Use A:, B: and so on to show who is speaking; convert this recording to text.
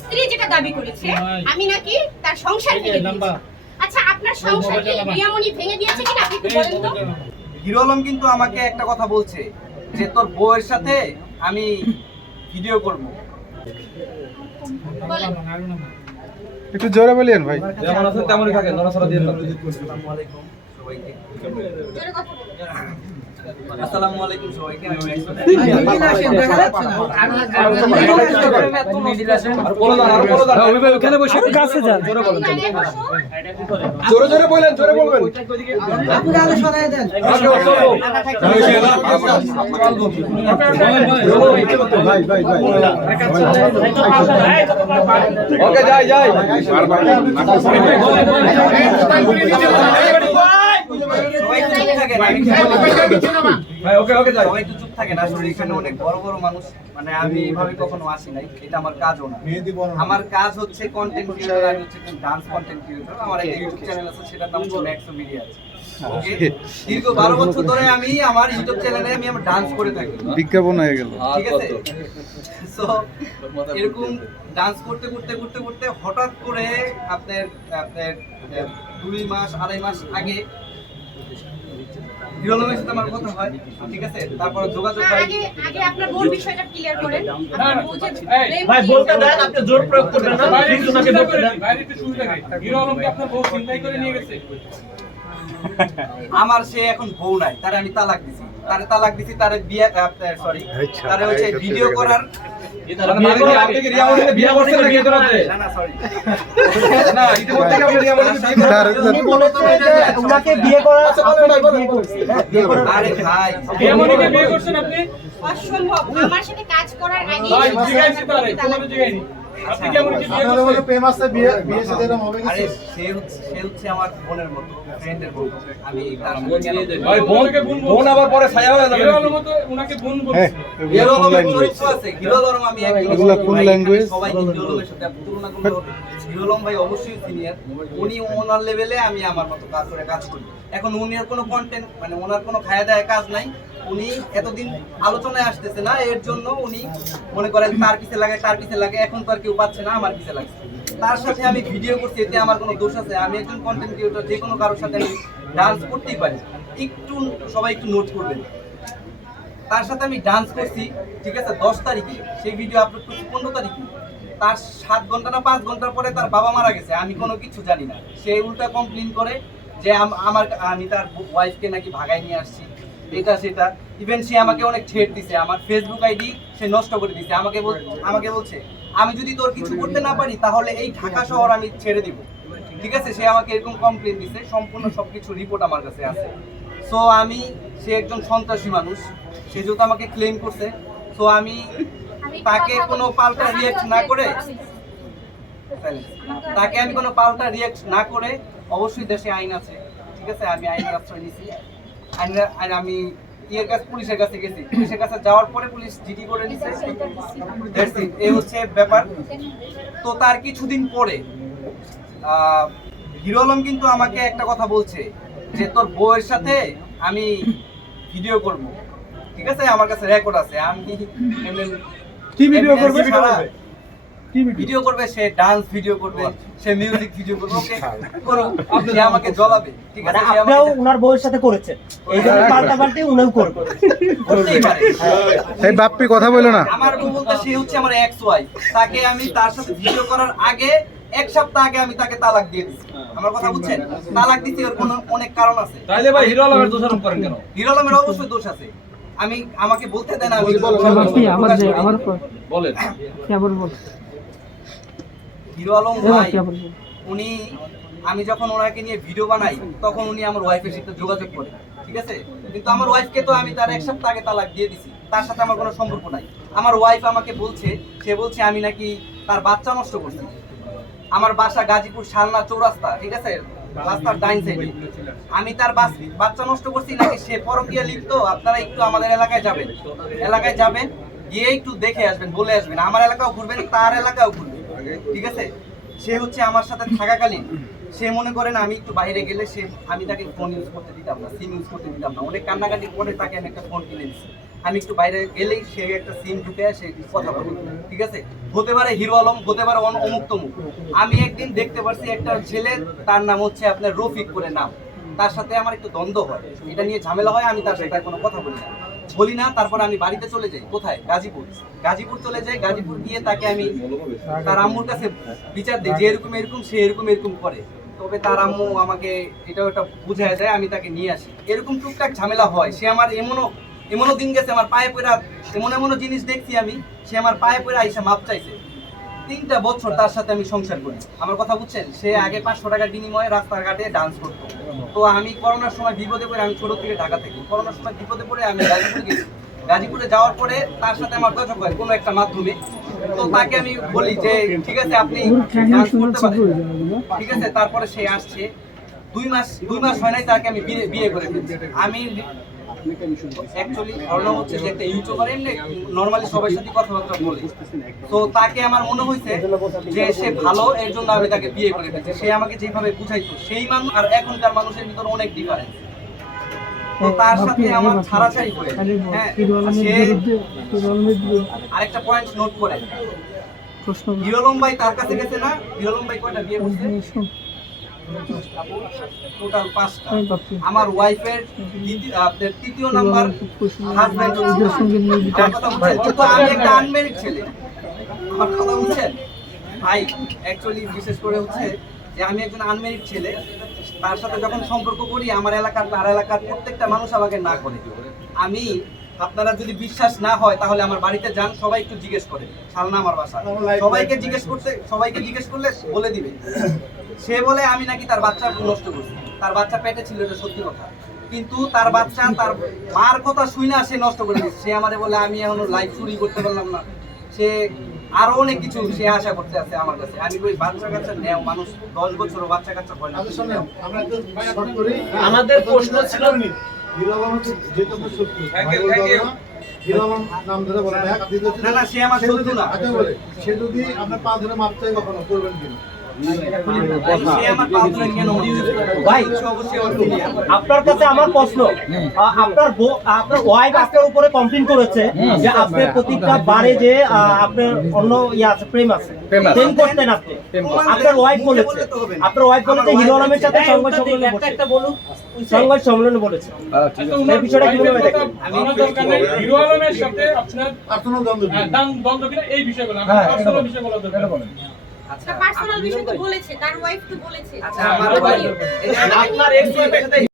A: স্ত্রী যেটা দাবি করেছে আমি নাকি তার সংসার ভেঙে দিয়েছি। আচ্ছা আপনার সংসার কি রিয়ামণি ভেঙে দিয়েছে কিনা? আপনি একটু বলেন তো।
B: হিরো আলম কিন্তু আমাকে একটা কথা বলছে যে তোর বউয়ের সাথে আমি ভিডিও করব।
C: একটু জোরে বলিয়েন ভাই।
D: যেমন আছেন তেমনই থাকেন নড়াচড়া দিয়ে
B: আসসালামু আলাইকুম। সবাইকে
A: জোরে কথা বলুন।
B: আসসালামু আলাইকুম সবাইকে
D: ওখানে বসে কাছে যান। জোরে।
C: জোরে জোরে বলেন জোরে বলবেন
D: ওকে যাই যাই
B: সবাই একটু চুপ থাকেন আমি
D: ভাই ওকে ওকে
B: সবাই একটু চুপ থাকেন আসলে এখানে অনেক বড় বড় মানুষ মানে আমি এইভাবে কখনো আসি নাই এটা আমার কাজও না আমার কাজ হচ্ছে কন্টেন্ট ক্রিয়েটর আমি হচ্ছে ডান্স কন্টেন্ট ক্রিয়েটর আমার একটা ইউটিউব চ্যানেল আছে সেটার নাম হচ্ছে ম্যাক্সো মিডিয়া দীর্ঘ বারো বছর ধরে আমি আমার ইউটিউব চ্যানেলে আমি আমার ডান্স করে থাকি
C: বিজ্ঞাপন হয়ে গেল।
B: ঠিক আছে? সো এরকম ডান্স করতে করতে করতে করতে হঠাৎ করে আপনার আপনার দুই মাস আড়াই মাস আগে হিরোলমের সাথে আমার কথা হয় ঠিক আছে? তারপর যোগাযোগ
A: আগে আগে আপনার বোন বিষয়টা ক্লিয়ার করেন। আপনার বউ যে
E: ভাই বলতে দেন আপনি জোর প্রয়োগ করবেন না প্লিজ ওনাকে বলতে দেন।
B: আমার সে এখন বউ নাই তারে আমি তালাক দিছি। তারে তালাক দিছি তারে বিয়ে সরি তারে হচ্ছে ভিডিও করার
D: মানে কি আপনি কি রিয়া মনিকে বিয়ে কি বিয়ে
E: উনি বলেছে হ্যাঁ,
B: আরে
A: সাথে করার আগে
B: আরে সে হচ্ছে সে হচ্ছে আমার বোনের মতো ফ্রেন্ডের বউ আমি তার
D: ভাই বোন বোন আবার পরে ছায়া হয়ে যাবে
C: হ্যাঁ এগুলা কোন
B: আলমের
C: ল্যাঙ্গুয়েজ
B: চরিত্র আছে? আমি
C: এগুলা কোন language?
B: সবাই সাথে তুলনা ভাই অবশ্যই সিনিয়র উনি ওনার লেভেলে আমি আমার মতো কাজ করে কাজ করি। এখন উনির কোনো কন্টেন্ট মানে ওনার কোনো খায়া দেয় কাজ নাই। উনি এতদিন আলোচনায় আসতেছে না, এর জন্য উনি মনে করেন তার পিছে লাগে, তার পিছে লাগে, এখন তো আর কেউ পাচ্ছে না, আমার পিছে লাগছে। তার সাথে আমি ভিডিও করছি, এতে আমার কোনো দোষ আছে। আমি একজন কন্টেন্ট ক্রিয়েটর যে কোনো কারোর সাথে আমি ডান্স করতেই পারি। একটু, সবাই একটু নোট করবেন। তার সাথে আমি ডান্স করছি, ঠিক আছে, দশ তারিখে। সেই ভিডিও আপলোড করছি পনেরো তারিখে। তার সাত ঘণ্টা না পাঁচ ঘণ্টার পরে তার বাবা মারা গেছে, আমি কোনো কিছু জানি না। সে উল্টা কমপ্লেন করে যে আম- আমার আমি তার ওয়াইফকে নাকি ভাগাই নিয়ে আসছি। এটা সেটা। ইভেন সে আমাকে অনেক ঠেট দিছে। আমার ফেসবুক আইডি সে নষ্ট করে দিছে। আমাকে আমাকে বলছে আমি যদি তোর কিছু করতে না পারি তাহলে এই ঢাকা শহর আমি ছেড়ে দিব। ঠিক আছে? সে আমাকে এরকম কমপ্লেন দিছে। সম্পূর্ণ সবকিছু রিপোর্ট আমার কাছে আছে। সো আমি সে একজন সন্ত্রাসী মানুষ। সে যেহেতু আমাকে ক্লেম করছে সো আমি তাকে কোনো পাল্টা রিয়েক্ট না করে। তাকে আমি কোনো পাল্টা রিয়েক্ট না করে অবশ্যই দেশে আইন আছে। ঠিক আছে? আমি আইনের আশ্রয় নিছি। আইন আমি ইয়ের কাছে পুলিশের কাছে গেছি। পুলিশের কাছে যাওয়ার পরে পুলিশ জিডি করে নিছে। এই হচ্ছে ব্যাপার। তো তার কিছুদিন পরে হিরো আলম কিন্তু আমাকে একটা কথা বলছে যে তোর বউয়ের সাথে আমি ভিডিও করব। ঠিক আছে? আমার কাছে রেকর্ড আছে। আমি
C: কি ভিডিও করবে? ভিডিও
B: করবে সে ডান্স ভিডিও করবে আচ্ছা। সে মিউজিক ভিডিও করবে ওকে করো আমাকে ঠিক আছে মানে
E: আপনিও বউয়ের সাথে করেছেন। এই জন্য হ্যাঁ। পাল্টা উনিও
B: করবে হ্যাঁ।
C: এই বাপ্পি কথা বলো না।
B: আমার বউ বলতে সে হচ্ছে আমার এক্স ওয়াই তাকে আমি তার সাথে ভিডিও করার আগে এক সপ্তাহ আগে আমি তাকে তালাক দিয়ে দিচ্ছি হ্যাঁ। আমার কথা বুঝছেন? তালাক দিতে ওর কোনো অনেক কারণ আছে।
D: তাইলে ভাই হিরো আলমের দোষারোপ করেন কেন?
B: হিরো আলমের অবশ্যই দোষ আছে। আমি আমাকে বলতে দেন আমি
F: আমার বলেন। আমার
D: বলেন।
B: হিরো আলম ভাই উনি আমি যখন ওনাকে নিয়ে ভিডিও বানাই তখন উনি আমার ওয়াইফের সাথে যোগাযোগ করে ঠিক আছে? কিন্তু আমার ওয়াইফকে তো আমি তার এক সপ্তাহ আগে তালাক দিয়ে দিছি তার সাথে আমার কোনো সম্পর্ক নাই। আমার ওয়াইফ আমাকে বলছে সে বলছে আমি নাকি তার বাচ্চা নষ্ট করছি। আমার বাসা গাজীপুর শালনা চৌরাস্তা ঠিক আছে? রাস্তার ডাইন সাইডে আমি তার বাচ্চা নষ্ট করছি নাকি সে পরকিয়া লিপ্ত? আপনারা একটু আমাদের এলাকায় যাবেন। এলাকায় যাবেন গিয়ে একটু দেখে আসবেন বলে আসবেন। আমার এলাকাও ঘুরবেন তার এলাকাও ঘুরবেন। ঠিক আছে? সে হচ্ছে আমার সাথে থাকাকালীন, সে মনে করেন আমি একটু বাইরে গেলে সে, আমি তাকে ফোন ইউজ করতে দিতাম না সিম ইউজ করতে দিতাম না। অনেক কান্নাকাটি করে তাকে আমি একটা ফোন কিনে দিচ্ছি আমি একটু বাইরে গেলেই সে একটা সিম ঢুকে সে কথা বলে, ঠিক আছে? হতে পারে হিরো আলম, হতে পারে অমুক তমুক। আমি একদিন দেখতে পারছি একটা ছেলে, তার নাম হচ্ছে আপনার রফিক করে নাম। তার সাথে আমার একটু দ্বন্দ্ব হয়। এটা নিয়ে ঝামেলা হয়, আমি তার সাথে কোনো কথা বলি না। বলি না, তারপর আমি বাড়িতে চলে যাই। কোথায়? গাজীপুর। গাজীপুর চলে যাই, গাজীপুর গিয়ে তাকে আমি তার আম্মুর কাছে বিচার দিই, যে এরকম এরকম, সে এরকম এরকম করে। তবে তার আম্মু আমাকে এটা ওটা বুঝায় দেয়, আমি তাকে নিয়ে আসি। এরকম টুকটাক ঝামেলা হয়। সে আমার এমনও এমনও দিন গেছে, আমার পায়ে পড়া, এমন এমনও জিনিস দেখছি আমি, সে আমার পায়ে পড়ে আইসা মাপ চাইছে। তিনটা বছর তার সাথে আমি সংসার করি। আমার কথা বুঝছেন? সে আগে পাঁচশো টাকার বিনিময়ে রাস্তাঘাটে ডান্স করতো। তো আমি করোনার সময় বিপদে পড়ে আমি ছোট থেকে ঢাকা থেকে। করোনার সময় বিপদে পড়ে আমি গাজীপুরে গেছি। গাজীপুরে যাওয়ার পরে তার সাথে আমার যোগাযোগ হয় কোনো একটা মাধ্যমে। তো তাকে আমি বলি যে, ঠিক আছে, আপনি ডান্স করতে পারেন। ঠিক আছে, তারপরে সে আসছে। দুই মাস দুই মাস হয় নাই তাকে আমি বিয়ে বিয়ে করে আমি অ্যাকচুয়ালি ঘটনা হচ্ছে যে একটা ইউটিউবার এমনি নর্মালি সবার সাথে কথাবার্তা বলে। তো তাকে আমার মনে হয়েছে যে সে ভালো এর জন্য আমি তাকে বিয়ে করে ফেলছি। সে আমাকে যেভাবে বুঝাইতো সেই মানুষ আর এখনকার মানুষের ভিতর অনেক ডিফারেন্স তো তার সাথে আমার ছাড়াছাড়ি করে। হ্যাঁ সে আরেকটা পয়েন্ট নোট করে।
F: প্রশ্ন
B: হিরোলম ভাই তার কাছে গেছে না? হিরোলম ভাই কয়টা বিয়ে করছে? টোটাল পাঁচটা। আমার ওয়াইফের আপনার তৃতীয় নাম্বার হাজব্যান্ড? কিন্তু আমি একটা আনমেরিড ছেলে। আমার কথা বুঝছেন ভাই অ্যাকচুয়ালি বিশেষ করে হচ্ছে যে আমি একজন আনমেরিড ছেলে। তার সাথে যখন সম্পর্ক করি আমার এলাকার তার এলাকার প্রত্যেকটা মানুষ আমাকে না করে। আমি আপনারা যদি বিশ্বাস না হয় তাহলে আমার বাড়িতে যান সবাই একটু জিজ্ঞেস করে। সালনা আমার বাসা। সবাইকে জিজ্ঞেস করতে সবাইকে জিজ্ঞেস করলে বলে দিবে। সে বলে আমি নাকি তার বাচ্চা নষ্ট করছি। তার বাচ্চা পেটে ছিল এটা সত্যি কথা। কিন্তু তার বাচ্চা তার মার কথা শুই না সে নষ্ট করে দিচ্ছে সে আমারে বলে আমি এখনও লাইফ চুরি করতে পারলাম না। সে আরও অনেক কিছু সে আশা করতে আছে আমার কাছে। আমি ওই বাচ্চা কাচ্চা নেও মানুষ দশ বছর বাচ্চা কাচ্চা হয় না।
E: আমাদের প্রশ্ন ছিল
B: না না সে আমার শত্রু না।
G: সে যদি আপনার পা ধরে মাপতে কখনো করবেন কিনা?
E: ভাই। আপনার কাছে আমার প্রশ্ন। আপনার আপনার ওয়াইফ আপনার উপরে কমপ্লেন করেছে যে আপনার প্রত্যেকটা বারে যে আপনার অন্য ইয়ে আছে প্রেম আছে। প্রেম করতেন আপনি। আপনার ওয়াইফ বলেছে। আপনার ওয়াইফ বলেছে হিরো আলমের সাথে সংবাদ সম্মেলনে সংবাদ সম্মেলনে বলেছে। এই বিষয়টা কীভাবে দেখেন?
C: আমার দরকার নেই। হিরো আলমের সাথে আপনার
G: দ্বন্দ্ব কি?
C: হ্যাঁ, দাম দ্বন্দ্ব কিনা? এই দরকার।
B: আচ্ছা
A: পার্সোনাল বিষয় তো বলেছে তার ওয়াইফ তো বলেছে।
B: আচ্ছা আমার ওয়াইফ এই যে
E: আপনার এক্স ওয়াইফের এর সাথে